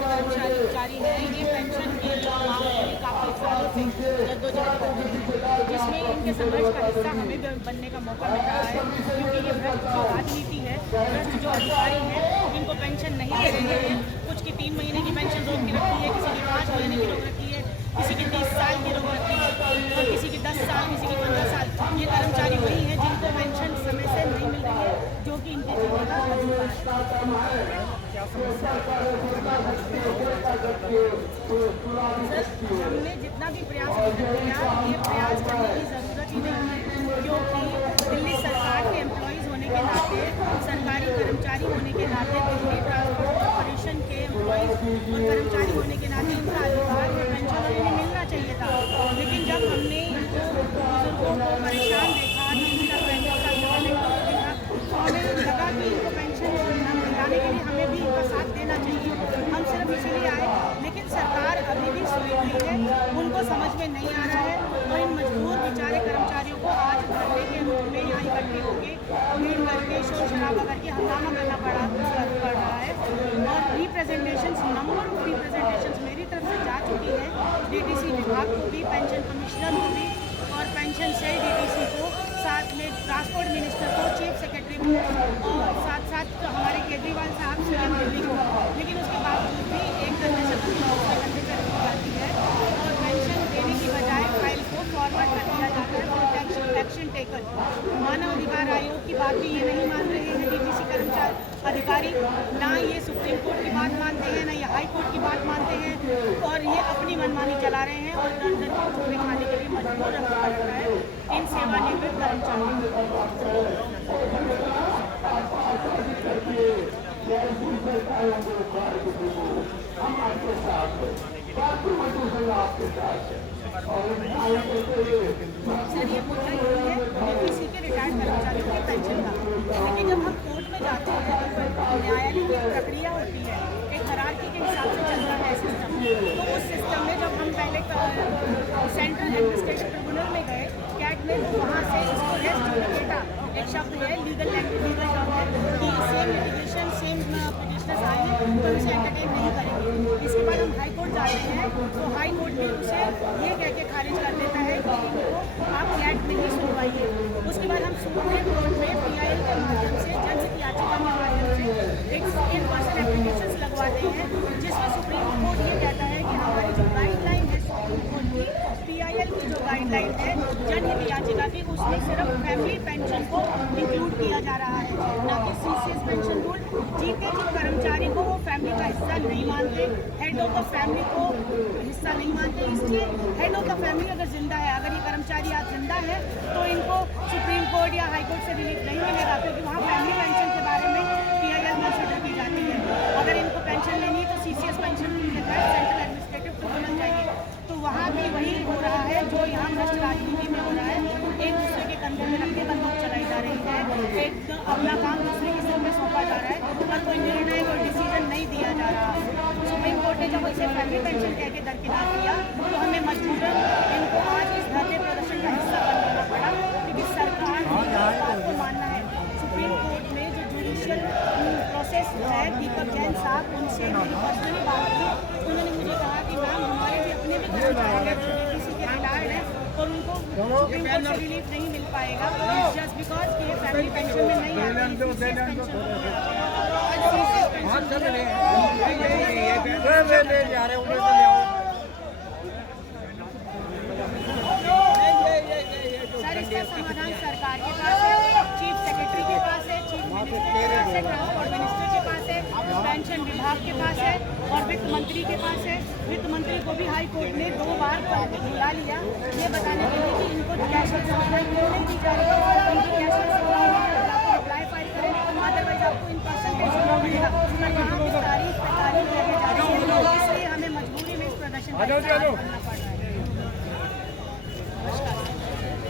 कर्मचारी है, ये पेंशन के मांग के लिए काफ़ी सालों से जद्दोजहद कर रहे हैं, जिसमें इनके संघर्ष का हिस्सा हमें भी बनने का मौका मिल रहा है, क्योंकि ये भ्रष्ट जो राजनीति है, भ्रष्ट जो अधिकारी हैं, इनको पेंशन नहीं दे रहे हैं। कुछ की 3 महीने की पेंशन रोक के रखी है, किसी की 5 महीने की रोक रखी है, किसी की 30 साल की रोक रखी है और किसी की 10 साल, किसी की 15 साल। ये कर्मचारी वही हैं जिनको पेंशन समय से नहीं मिल रही है, जो कि इनके जीवन का अधिकार है। हमने जितना भी प्रयास किया, ये प्रयास करने की ज़रूरत ही नहीं है, क्योंकि दिल्ली सरकार के एम्प्लॉइज़ होने के नाते, सरकारी कर्मचारी होने के नाते, दिल्ली ट्रांसपोर्ट कॉरपोरेशन के एम्प्लॉइज़ और कर्मचारी होने के नाते इनका अधिकार है, पेंशन उन्हें मिलना चाहिए था। लेकिन जब हमने इनको बुजुर्गों को परेशान देखा, इनका पेंशन का देखा, तो हमें लगा कि इनको पेंशन दिलाने के लिए हमें भी इनका साथ देना चाहिए। हम सिर्फ इसीलिए आए, लेकिन सरकार अभी भी सोई हुई है, उनको समझ में नहीं आ रहा है और इन मजबूर बेचारे कर्मचारियों को आज धरने के रूप में यहाँ इकट्ठे होकर भीड़ करके शोर शराबा करके हंगामा करना पड़ रहा है। और रिप्रेजेंटेशंस, नंबर ऑफ रिप्रेजेंटेशंस मेरी तरफ से जा चुकी है, डीटीसी विभाग को भी, पेंशन कमिश्नर को भी और पेंशन से डीटीसी को, साथ में ट्रांसपोर्ट मिनिस्टर को, चीफ सेक्रेटरी को और साथ साथ हमारे केजरीवाल साहब सीएम दिल्ली को। लेकिन उसके बावजूद भी एक तरह से दूसरे कंधे पर रखी जाती है और पेंशन देने की बजाय फाइल को फॉरवर्ड कर दिया जाता है फॉर एक्शन टेकन। मानव अधिकार आयोग की बात भी ये नहीं मान रहे हैं डीटीसी कर्मचारी अधिकारी, ना ये सुप्रीम कोर्ट की बात मानते हैं, ना ये हाई कोर्ट की बात मानते हैं और ये अपनी मनमानी चला रहे हैं और दर दर के चूड़े खाने के लिए मजबूर रखना पड़ता है इन सेवानिवृत्त कर्मचारियों सर। ये मुद्दा यही है डीटीसी के रिटायर्ड कर्मचारियों के पेंशन का, लेकिन जब हम कोर्ट में जाते हैं तो न्यायालय की प्रक्रिया होती है, एक हायरार्की के हिसाब से चलता है सिस्टम। तो उस सिस्टम में जब हम पहले सेंट्रल एडमिनिस्ट्रेटिव ट्रिब्यूनल में गए कैट में, तो वहाँ से इसको रेस्ट जुडिकेटा एक शब्द है, लीगल शब्द है कि सेम लिटिगेशन सेम पिटिशनर्स आए हैं तो उसे एंटरटेन नहीं करेंगे। इसके बाद हम हाई कोर्ट जाते हैं तो हाई कोर्ट भी उसे ये कह के खारिज कर देता है कि इनको आप कैट में ही सुनवाइए। उसके बाद हम सुप्रीम कोर्ट में PIL के माध्यम से, जनहित याचिका के माध्यम से एक इन-पर्सन एप्लीकेशन लगवाते हैं, जिसमें सुप्रीम कोर्ट ये कहता है कि हमारी जो गाइडलाइन है सुप्रीम कोर्ट की, PIL की जो गाइडलाइन है जनहित याचिका की, उसमें सिर्फ फैमिली पेंशन को इंक्लूड किया जा रहा है, ना कि CCS पेंशन रूल। जीते जो कर्मचारी को वो फैमिली का हिस्सा नहीं मानते, हेड ऑफ द फैमिली को हिस्सा नहीं मानते, इसलिए हेड ऑफ द फैमिली अगर जिंदा है, अगर ये कर्मचारी आज जिंदा है तो इनको सुप्रीम कोर्ट या हाई कोर्ट से रिलीफ नहीं मिलेगा, क्योंकि वहाँ फैमिली पेंशन के बारे में PIL कंसिडर की जाती है। अगर इनको पेंशन लेनी है तो CCS पेंशन के तहत सेंट्रल एडमिनिस्ट्रेटिव ट्रिब्यूनल चाहिए। तो वहाँ भी वही हो रहा है जो यहाँ भ्रष्ट राजनीति में हो रहा है, एक दूसरे के कंधे में रख के बंदूक चलाई जा रही है, एक अपना काम दूसरे के सिर में सौंपा जा रहा है और कोई निर्णय, कोई डिसीजन नहीं दिया जा रहा है। सुप्रीम कोर्ट ने जब इसे फैमिली पेंशन कह के दरकिनार किया तो हमें मजबूरन इनको आज इस धरने प्रदर्शन का हिस्सा बनना पड़ा, क्योंकि सरकार को मानना है। सुप्रीम कोर्ट में जो जुडिशियल प्रोसेस है, दीपक जैन साहब, उनसे मेरी पर्सनली बात की, उन्होंने मुझे कहा कि मैम हमारे भी अपने भी कर्मचारी डीटीसी के रिटायर्ड हैं और उनको सुप्रीम कोर्ट से रिलीफ नहीं मिल पाएगा जस्ट बिकॉज कि ये फैमिली पेंशन में नहीं सर, इसका समाधान सरकार के पास है, चीफ सेक्रेटरी के पास है, चीफ मिनिस्टर के पास है, ट्रांसपोर्ट मिनिस्टर के पास है, पेंशन विभाग के पास है और वित्त मंत्री के पास है। वित्त मंत्री को भी हाई कोर्ट ने 2 बार बुला लिया ये बताने के लिए कि इनको कैशलेस सुविधा क्यों नहीं दी जा रही है, उनकी कैशलेस सुविधा अप्लाई फाइल करें, अदरवाइज आपको इन पर्सन पेंशन मिलेगा। पर वहाँ की तारीख पे तारीख लेके जा रही है, इसलिए हमें मजबूरी में इस प्रदर्शन